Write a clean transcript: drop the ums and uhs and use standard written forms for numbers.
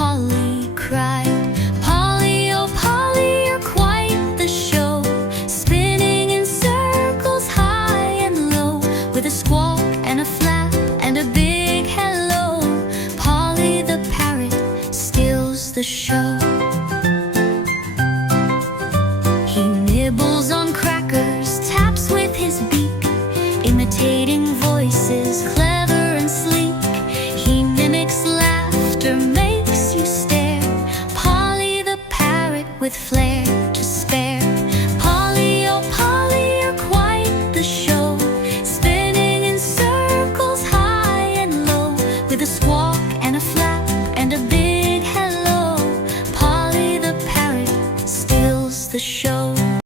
Polly cried. Polly, oh Polly, you're quite the show, spinning in circles high and low, with a squawk and a flap and a big hello. Polly the parrot steals the show. He nibbles on crackers, taps with his beak, imitating voices clever and sleek. He mimics laughter, makes you stare. Polly the parrot with flair to spare. Polly, oh Polly, you're quite the show, spinning in circles high and low, with a squawk and a flap and a big